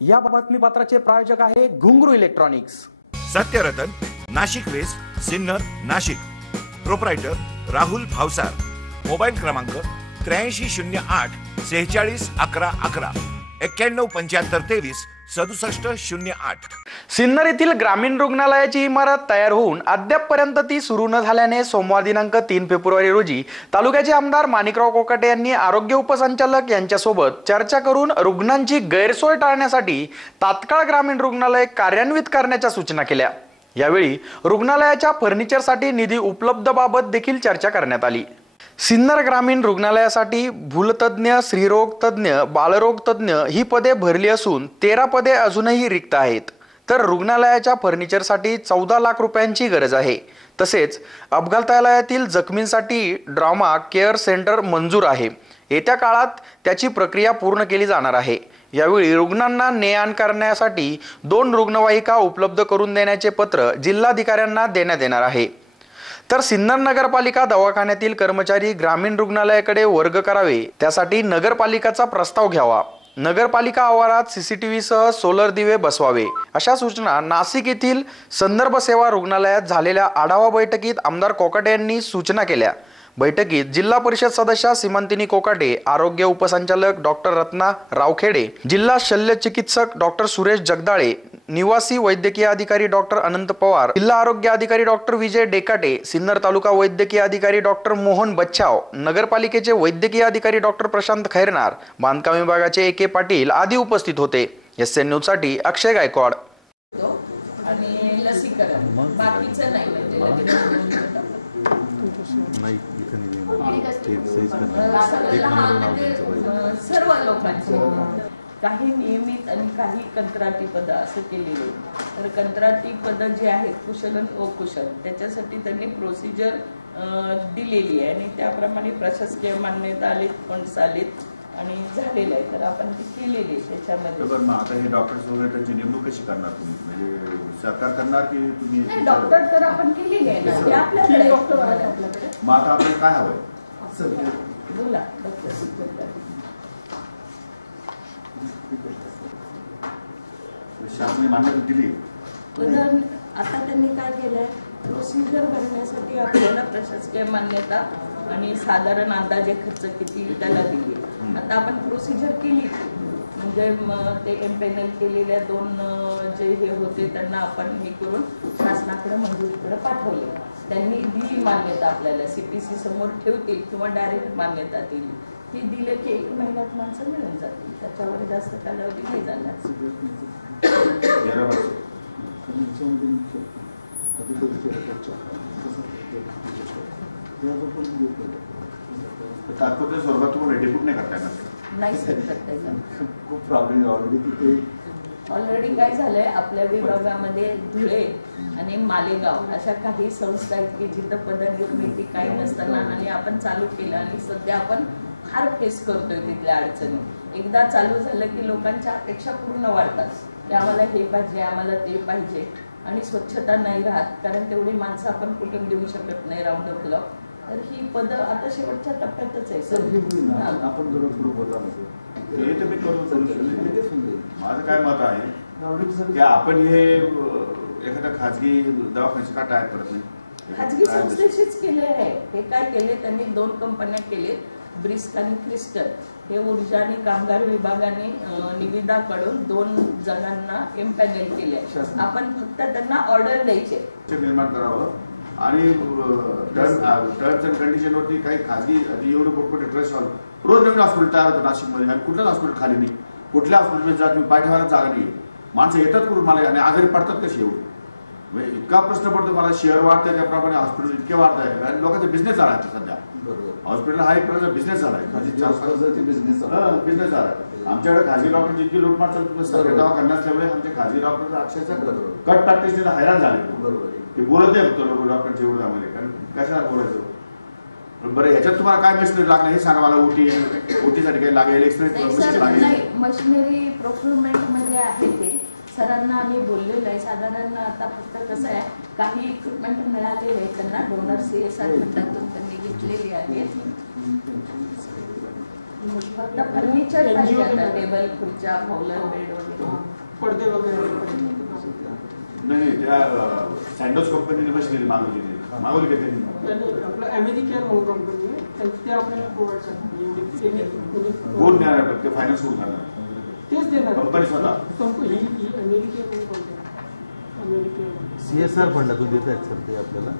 या बातमीपत्राचे प्रायोजक आहे Ghungroo electronics. Satyaratan, Nashik west, Sinnar, Nashik. Proprietor Rahul Bhavsar. Mobile क्रमांक 8308 46 11 11 91 75 23 67 08. सिन्नर येथील ग्रामीण रुग्णालयाची इमारत तयार होऊन अद्यापपर्यंत ती सुरू न झाल्याने सोमवार दिनांक 3 फेब्रुवारी रोजी तालुक्याचे आमदार माणिकराव कोकाटे यांनी आरोग्य उपसंचालक यांच्यासोबत चर्चा करून रुग्णांची गैरसोय टाळण्यासाठी तात्काळ ग्रामीण रुग्णालय कार्यान्वित करण्याच्या सूचना केल्या. यावेळी रुग्णालयाच्या फर्निचरसाठी निधी उपलब्धबाबत देखील चर्चा करण्यात आली. सिन्नर ग्रामीण रुग्णालयासाठी भूलतज्ञ, स्त्रीरोग तज्ञ, बालरोग तज्ञ ही पदे भरली असून 13 पदे अजूनही रिक्त आहेत. तर रुग्णालयाच्या फर्निचरसाठी 14 लाख रुपयांची गरज आहे. तसेच अपघातालयातील जखमींसाठी ड्रामा केअर सेंटर मंजूर आहे. येत्या काळात त्याची प्रक्रिया पूर्ण केली जाणार आहे. यावेळी रुग्णांना ने-आण करण्यासाठी 2 रुग्णवाहिका उपलब्ध करून देण्याचे पत्र जिल्हाधिकाऱ्यांना देण्यात येणार आहे. तर सिन्नर नगरपालिका दवाखान्यातील कर्मचारी ग्रामीण रुग्णालयाकडे वर्ग करावे, त्यासाठी नगरपालिकाचा प्रस्ताव घ्यावा. नगरपालिका आवारात CCTV सह सोलर दिवे बसवावे, अशा सूचना नाशिक येथील संदर्भ सेवा रुग्णालयात झालेल्या आढावा बैठकीत आमदार कोकाटे यांनी सूचना केल्या. बैठकीत जिल्हा परिषद सदस्या सीमांतिनी कोकाटे, आरोग्य उपसंचालक डॉक्टर रत्ना रावखेडे, जिल्हा शल्य चिकित्सक डॉक्टर सुरेश जगदाळे, निवासी वैद्यकीय अधिकारी डॉक्टर अनंत पवार, जिल्हा आरोग्य अधिकारी डॉक्टर विजय डेकाटे, सिन्नर तालुका वैद्यकीय अधिकारी डॉक्टर मोहन बच्छाव, नगरपालिकेचे वैद्यकीय अधिकारी डॉक्टर प्रशांत खैरनार, बांधकाम विभागाचे AK पाटील आदी उपस्थित होते. SN न्यूज साठी अक्षय गायकवाड. सर्व लोकांचे काही नियमित आणि काही कंत्राटी पद असं केलेले. तर कंत्राटी पद जे आहेत कुशल आणि अकुशल त्याच्यासाठी त्यांनी प्रोसिजर दिलेली आहे आणि त्याप्रमाणे प्रशासकीय मान्यता आलीत, फंड्स आलेत आणि झालेलं आहे. तर आपण ते केलेले त्याच्यामध्ये. बरं, मग आता हे डॉक्टर्स वगैरे त्यांची नेमणूक कशी करणार तुम्ही? म्हणजे सरकार करणार की तुम्ही? डॉक्टर तर आपण केलेले आहे ना, ते आपल्याकडे डॉक्टर आले आपल्याकडे. मग आता आपल्याला काय हवंय? बोला डॉक्टर. शासनाने मान्यता दिली. पण आता त्यांनी काय केलंय, प्रोसिजर भरण्यासाठी आपल्याला प्रशासकीय मान्यता आणि साधारण अंदाजे खर्च किती त्याला दिली. आता आपण प्रोसिजर केली म्हणजे ते एम्पेनल केलेल्या 2 जे हे होते त्यांना आपण हे करून शासनाकडे मंजुरीकडे पाठवले. त्यांनी दिली मान्यता आपल्याला. CPC समोर ठेवतील किंवा डायरेक्ट मान्यता दिली. ती दिले की 1 महिन्यात माणसं मिळून जातील. त्याच्यावर जास्त कालावधी नाही जाणार. तात्पुरत्या स्वरूपात तुम्हाला डेप्यूट नाही करता येणार? नाही सर, करता येणार. खूप प्रॉब्लेम ऑलरेडी काय झालंय, आपल्या विभागामध्ये धुळे आणि मालेगाव अशा काही संस्था आहेत की जिथं पदनिर्मिती काही नसताना आणि आपण चालू केलं आणि सध्या आपण फार फेस करतोय तिथल्या अडचणी. एकदा चालू झालं की लोकांच्या अपेक्षा पूर्ण वाढतात की आम्हाला हे पाहिजे, आम्हाला ते पाहिजे आणि स्वच्छता नाही राहत कारण तेवढी माणसं आपण कुठून देऊ शकत नाही राऊंड द क्लॉक. तर ही पद आता शेवटच्या टप्प्यातच आहे सर. आपण माझं काय मत आहे की आपण हे एखाद्या खाजगी दवाखान्याची का टायर करत नाही? खाजगी संस्थेशीच केले आहे. हे काय केले त्यांनी 2 कंपन्या केले, ब्रिस्क आणि क्रिस्टल. हे ऊर्जा आणि कामगार विभागाने निविदाकडून 2 जणांना एम्पॅनल केले. आपण फक्त त्यांना ऑर्डर द्यायचे, निर्माण करावं आणि टर्म्स अँड कंडिशन वरती काही खाजगी एवढे मोठमोठे ट्रस्ट रोज नवीन हॉस्पिटल तयार होतं नाशिकमध्ये आणि कुठलंच हॉस्पिटल खाली नाही. कुठल्या हॉस्पिटलमध्ये जा तुम्ही पाय ठेवायला जागा नाही. माणसं येतात कुठून मला आणि आजारी पडतात कशी एवढी? म्हणजे इतका प्रश्न पडतो मला. शेअर वाढतंय त्याप्रमाणे हॉस्पिटल इतके वाढत आहे आणि लोकांचा बिझनेस झाला आहे सध्या. हॉस्पिटल हा एक प्रकारचा बिझनेस झाला आहे. बिझनेस झाला आहे. आमच्याकडे खाजगी डॉक्टरची इतकी लूटमार चालतो सरकारी दवाखाना असल्यामुळे आमच्या खाजगी डॉक्टर अक्षरशः कट प्रॅक्टिस हैराण झाले. ते बोलत नाही फक्त लोक डॉक्टरच्या एवढ्यामध्ये, कारण कशाला बोलायचं? बरं, ह्याच्यात तुम्हाला काय मशिनरी लागणार हे सांगा मला. ओटीसाठी काही लागेल? मशिनरी प्रोक्युरमेंट मध्ये आहे ते सरांना आम्ही बोललेलो आहे. साधारण आता फक्त कसं आहे, काही इक्विपमेंट मिळालेले आहे त्यांना. डोनर CSR फंडातून त्यांनी घेतलेली आहेत. फक्त फर्निचर पाहिजे आता, टेबल खुर्च्या मॉलर बेड वगैरे पडदे वगैरे. नाही त्या सँडोज कंपनीने बसलेली मागवली का त्यांनी? आपलं अमेरिकन म्हणून कंपनी आहे, ते आपल्याला प्रोव्हाइड करतात. कोण देणार ते फायनान्स करून करणार? तेच देणार कंपनी स्वतः. ही अमेरिकन म्हणून कंपनी, अमेरिकन CSR फंडातून देत आहेत सर ते आपल्याला.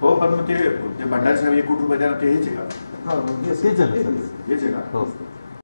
हो, पण मग ते भंडारी साहेब 1 कोटी रुपये देणार ते हेच आहे का? तेच आहे ना सर. हेच आहे का? हो.